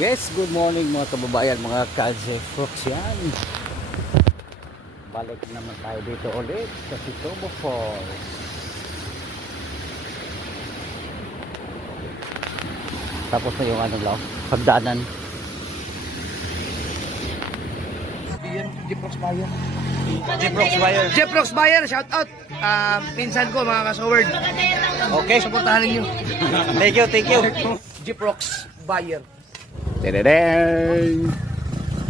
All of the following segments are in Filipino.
Yes, good morning mga kababayan, mga Kalse Folks yan. Balik naman tayo dito ulit sa Sitobo Falls. Tapos na yung ano lang, pagdaanan. Jeprox Bayer. Jeprox Bayer. Shout out. Pinsan ko mga kasoward. Okay. Suportahan ninyo. Thank you, thank you. Jeprox Bayer. Tadadang.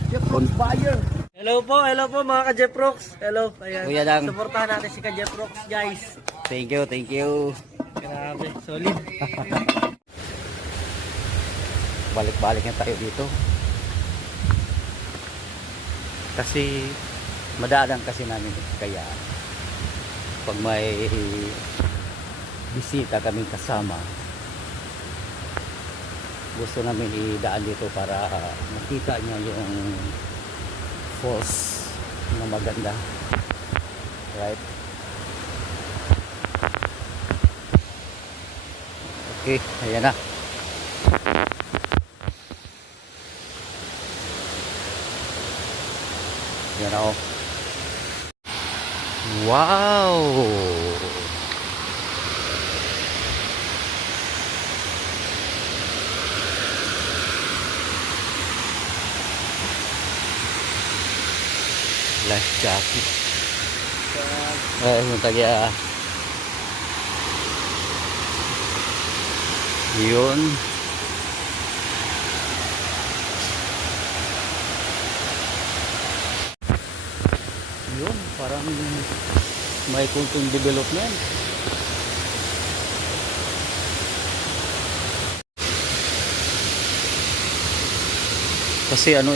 Jeprox Bayer. Hello po mga ka-Jeprox. Hello, ayan. Kuya Dang. Suportahan natin si ka-Jeprox, guys. Thank you, thank you. Grabe, solid. Balik-balik na tayo dito. Kasi madaanan kasi namin kaya pag may bisita kaming kasama, gusto namin idaan dito para makita niya yung falls na maganda, right? Okay, ayan na. Ayan ako. Wow! Life jacket. Yung tagya. Yun. Yun, parang may kunting development. Kasi ano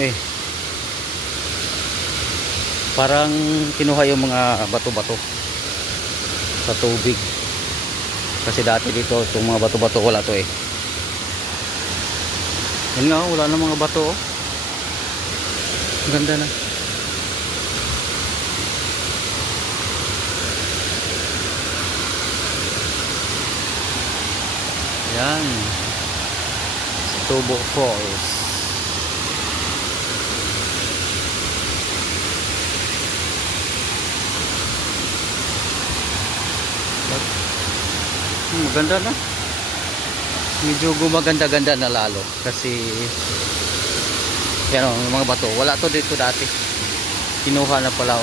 parang kinuha yung mga bato-bato sa tubig. Kasi dati dito itong mga bato-bato wala to Yun nga, wala na mga bato Ganda na. Yan, Sitobo Falls. Maganda na. Medyo gumaganda-ganda na lalo kasi yan yung mga bato. Wala to dito dati. Kinuha na pala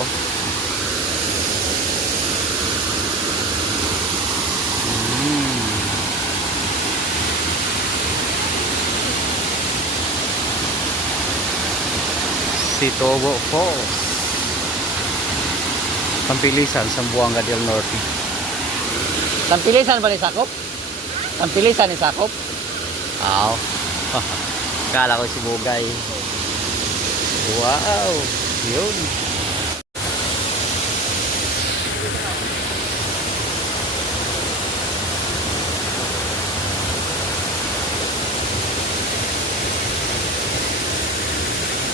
Sitobo Falls, Tampilisan, Zamboanga del Norte. Tampilisan ba ni Sakop? Tampilisan ni Sakop? Aw. Kala ko si Bugay. Wow. Yun.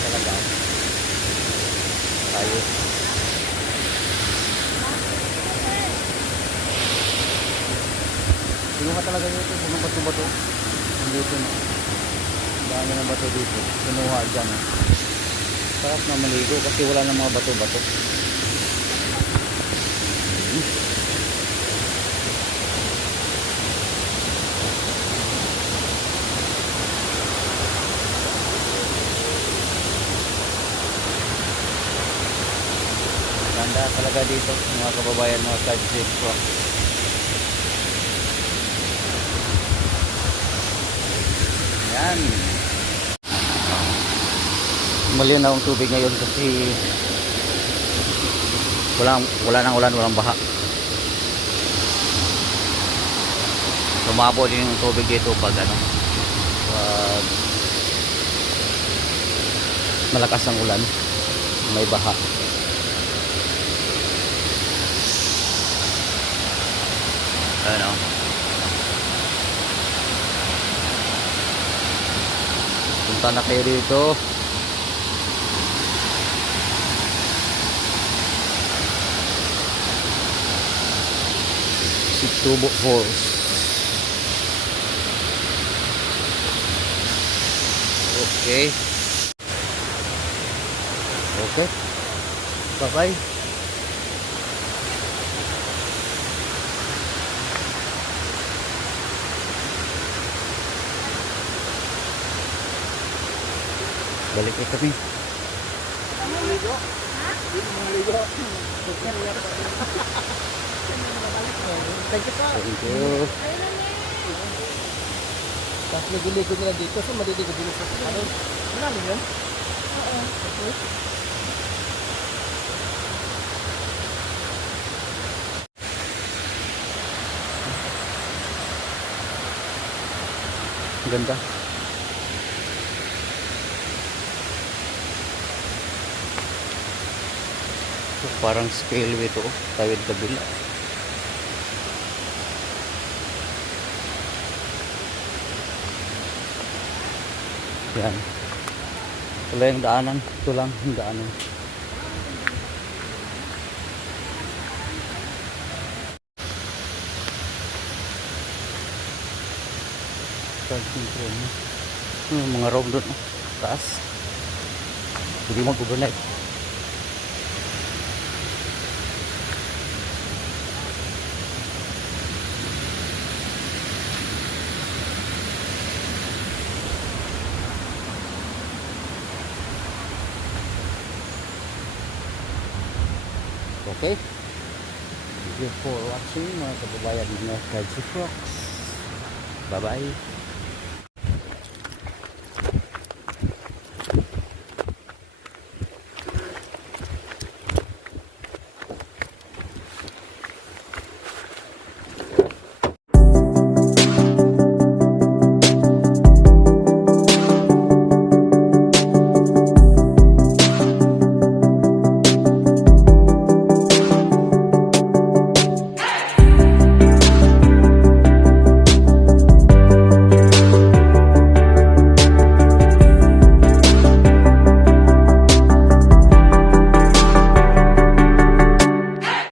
Talaga. Ayos. Kinuha talaga dito sa mga bato-bato. Dito na. Dami ng bato dito. Kinuha dyan. Sarap na maligo kasi wala na mga bato-bato. Ganda talaga dito mga kababayan, mga ka-Jeprox. Yan. Malinaw ang tubig ngayon kasi wala nang ulan, walang baha. Lumabo din yung tubig dito pag pag malakas ang ulan, may baha. Ano? Punta na kayo dito. Sitobo Falls. Okay. Okay. Bye-bye. Balik na kami. Thank you po. Thank you. Tapos nagiligo nila dito, so maliligo din sa ano. Malalim yun? Ganda. So, parang spillway to, tawid kabila. Yan. Ito lang yung daanan. Ito lang yung daanan. Mga room doon. Taas. Hindi mag-overnight. Okay. Thank you for watching mga kababayan ng Kaji Fox. Bye-bye.